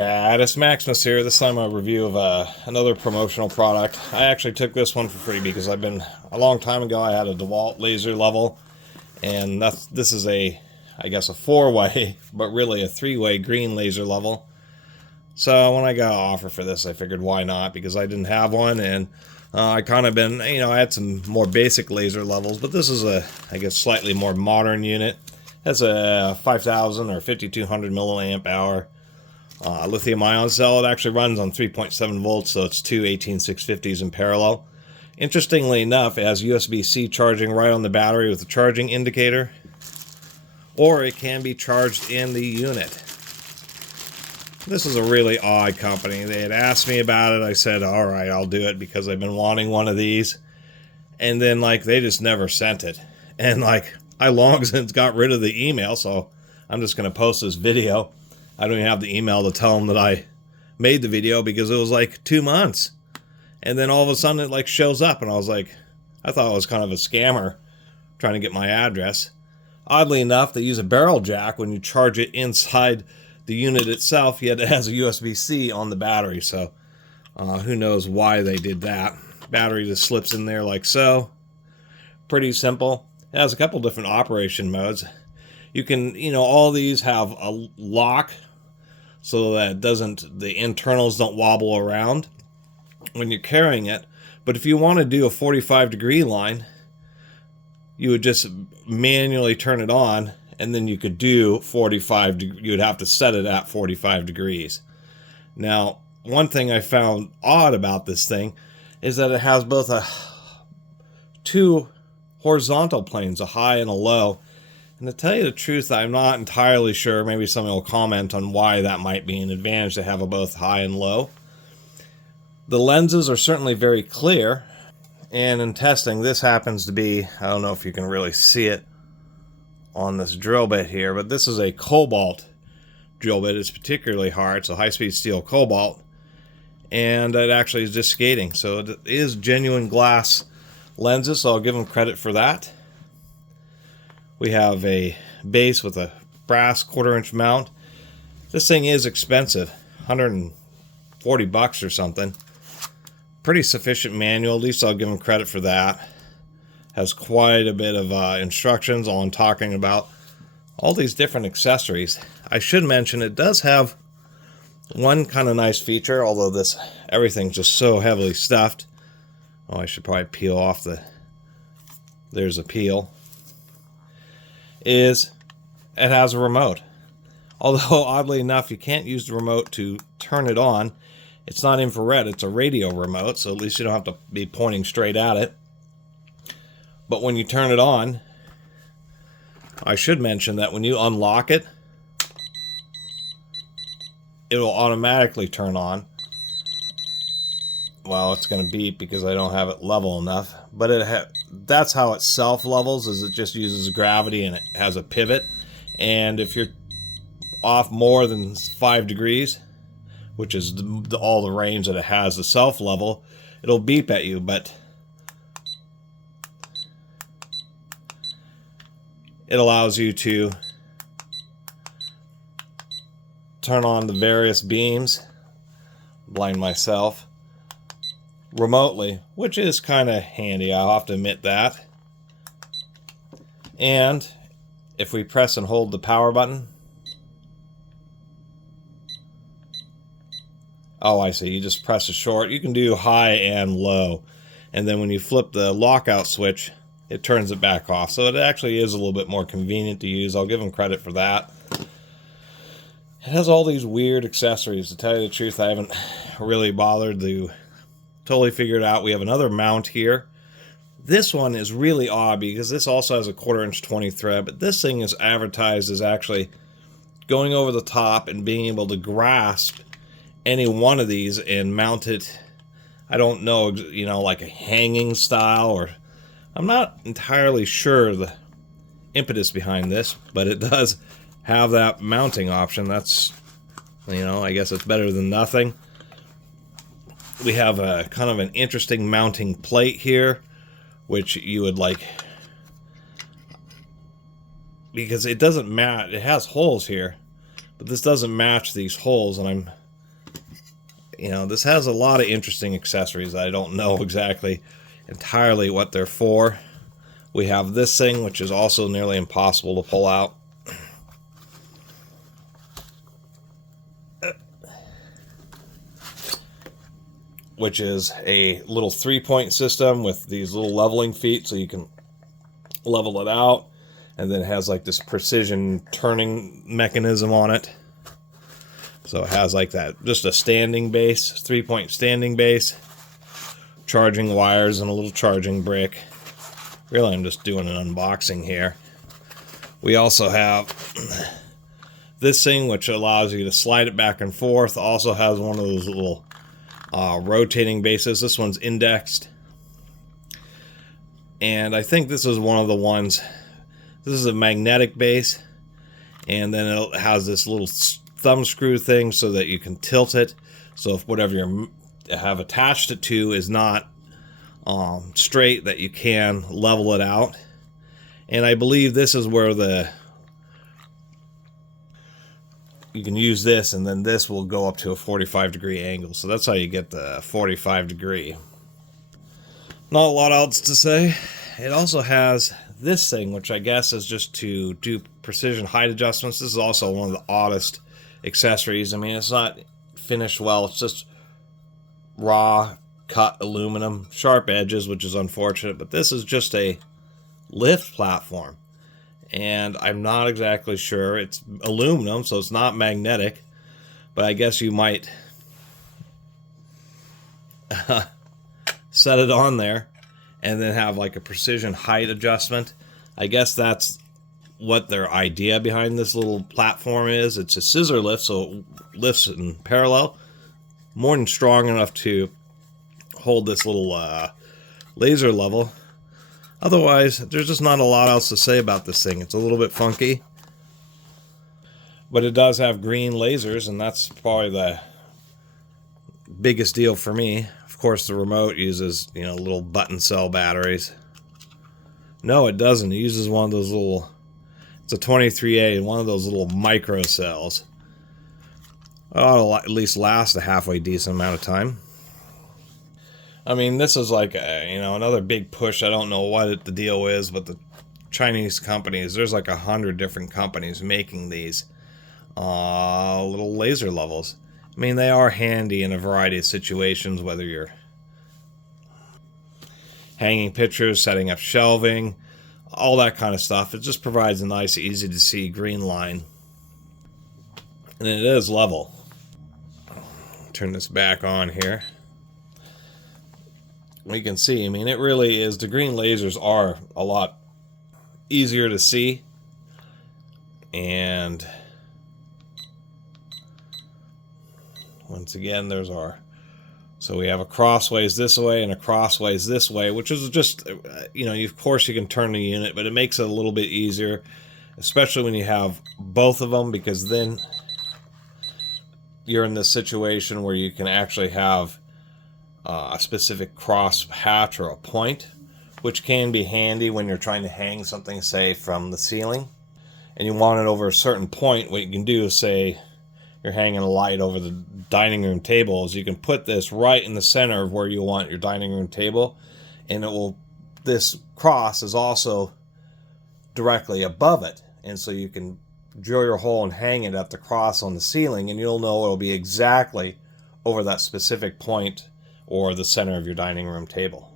Catus Maximus here. This time a review of another promotional product. I actually took this one for free because a long time ago I had a DeWalt laser level, and this is I guess a 4-way, but really a 3-way green laser level. So when I got an offer for this, I figured why not, because I didn't have one, and I kind of been, I had some more basic laser levels, but this is I guess slightly more modern unit. It has a 5000 or 5200 milliamp hour lithium ion cell. It actually runs on 3.7 volts, so it's two 18650s in parallel. Interestingly enough, it has USB-C charging right on the battery with a charging indicator, or it can be charged in the unit. This is a really odd company. They had asked me about it. I said, all right, I'll do it because I've been wanting one of these. And then, they just never sent it. And, I long since got rid of the email, so I'm just going to post this video. I don't even have the email to tell them that I made the video because it was 2 months. And then all of a sudden it shows up, and I was I thought it was kind of a scammer trying to get my address. Oddly enough, they use a barrel jack when you charge it inside the unit itself, yet it has a USB-C on the battery, so who knows why they did that. Battery just slips in there like so. Pretty simple. It has a couple different operation modes. You can, all these have a lock so that the internals don't wobble around when you're carrying it. But if you want to do a 45-degree line, you would just manually turn it on, and then you could do 45. You would have to set it at 45 degrees. Now, one thing I found odd about this thing is that it has both two horizontal planes, a high and a low. And to tell you the truth, I'm not entirely sure. Maybe somebody will comment on why that might be an advantage to have a both high and low. The lenses are certainly very clear. And in testing, this happens to be, I don't know if you can really see it on this drill bit here, but this is a cobalt drill bit. It's particularly hard. It's a high-speed steel cobalt. And it actually is just skating. So it is genuine glass lenses, so I'll give them credit for that. We have a base with a brass 1/4-inch mount. This thing is expensive, $140 or something. Pretty sufficient manual, at least I'll give them credit for that. Has quite a bit of instructions on talking about all these different accessories. I should mention it does have one kind of nice feature, although everything's just so heavily stuffed. Oh, I should probably peel off there's a peel. It has a remote. Although, oddly enough, you can't use the remote to turn it on. It's not infrared, it's a radio remote, so at least you don't have to be pointing straight at it. But when you turn it on, I should mention that when you unlock it, it will automatically turn on. Well, it's going to beep because I don't have it level enough. But that's how it self-levels, is it just uses gravity and it has a pivot. And if you're off more than 5 degrees, which is all the range that it has to self-level, it'll beep at you. But it allows you to turn on the various beams, blind myself, remotely, which is kind of handy, I'll have to admit that. And if we press and hold the power button, oh, I see, you just press a short. You can do high and low, and then when you flip the lockout switch, it turns it back off. So it actually is a little bit more convenient to use. I'll give them credit for that. It has all these weird accessories. To tell you the truth, I haven't really bothered to totally figure it out. We have another mount here. This one is really odd because this also has a 1/4-inch 20 thread, but this thing is advertised as actually going over the top and being able to grasp any one of these and mount it, I don't know, like a hanging style, or I'm not entirely sure the impetus behind this, but it does have that mounting option. That's, I guess it's better than nothing. We have a kind of an interesting mounting plate here, which you would because it doesn't match. It has holes here, but this doesn't match these holes, and I'm you know, this has a lot of interesting accessories. I don't know exactly entirely what they're for. We have this thing, which is also nearly impossible to pull out. Which is a little 3-point system with these little leveling feet, so you can level it out. And then it has like this precision turning mechanism on it. So it has like that, just a standing base, 3-point standing base, charging wires, and a little charging brick. Really, I'm just doing an unboxing here. We also have this thing, which allows you to slide it back and forth. Also has one of those little rotating bases. This one's indexed. And I think this is one of the ones, this is a magnetic base. And then it has this little thumb screw thing so that you can tilt it. So if whatever you have attached it to is not straight, that you can level it out. And I believe this is where you can use this, and then this will go up to a 45-degree angle. So that's how you get the 45-degree. Not a lot else to say. It also has this thing, which I guess is just to do precision height adjustments. This is also one of the oddest accessories. I mean, it's not finished well. It's just raw cut aluminum, sharp edges, which is unfortunate. But this is just a lift platform. And I'm not exactly sure. It's aluminum, so it's not magnetic. But I guess you might set it on there and then have like a precision height adjustment. I guess that's what their idea behind this little platform is. It's a scissor lift, so it lifts in parallel. More than strong enough to hold this little laser level. Otherwise, there's just not a lot else to say about this thing. It's a little bit funky. But it does have green lasers, and that's probably the biggest deal for me. Of course, the remote uses, you know, little button cell batteries. No, it doesn't. It uses one of those little, it's a 23A, and one of those little micro cells. Oh, it'll at least last a halfway decent amount of time. I mean, this is like a, you know, another big push. I don't know what the deal is, but the Chinese companies, there's like 100 different companies making these little laser levels. I mean, they are handy in a variety of situations, whether you're hanging pictures, setting up shelving, all that kind of stuff. It just provides a nice, easy to see green line. And it is level. Turn this back on here. We can see, I mean, it really is, the green lasers are a lot easier to see. And once again, there's our, so we have a crossways this way and a crossways this way, which is just, you know, of course you can turn the unit, but it makes it a little bit easier, especially when you have both of them, because then you're in this situation where you can actually have a specific cross hatch or a point, which can be handy when you're trying to hang something, say, from the ceiling, and you want it over a certain point. What you can do is, say, you're hanging a light over the dining room table, is you can put this right in the center of where you want your dining room table, and it will, this cross is also directly above it, and so you can drill your hole and hang it at the cross on the ceiling, and you'll know it'll be exactly over that specific point or the center of your dining room table.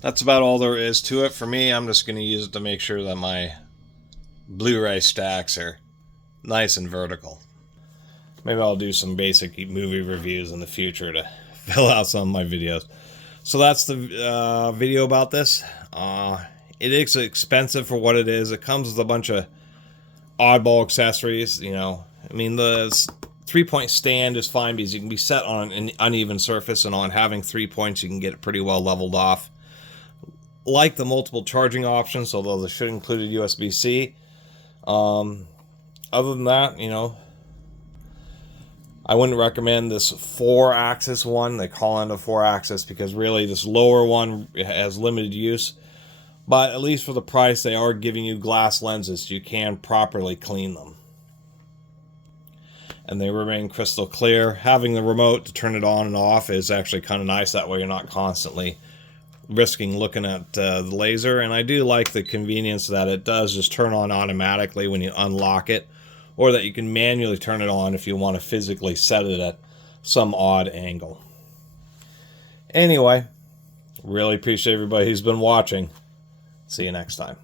That's about all there is to it. For me, I'm just going to use it to make sure that my Blu-ray stacks are nice and vertical. Maybe I'll do some basic movie reviews in the future to fill out some of my videos. So that's the video about this. It is expensive for what it is. It comes with a bunch of oddball accessories, you know. I mean, the 3-point stand is fine because you can be set on an uneven surface, and on having 3 points you can get it pretty well leveled off. Like the multiple charging options, although they should include a USB-C. Other than that, you know, I wouldn't recommend this 4-axis one. They call it a 4-axis because really this lower one has limited use. But at least for the price, they are giving you glass lenses so you can properly clean them. and they remain crystal clear. Having the remote to turn it on and off is actually kind of nice. That way you're not constantly risking looking at the laser. And I do like the convenience that it does just turn on automatically when you unlock it, or that you can manually turn it on if you want to physically set it at some odd angle. Anyway, really appreciate everybody who's been watching. See you next time.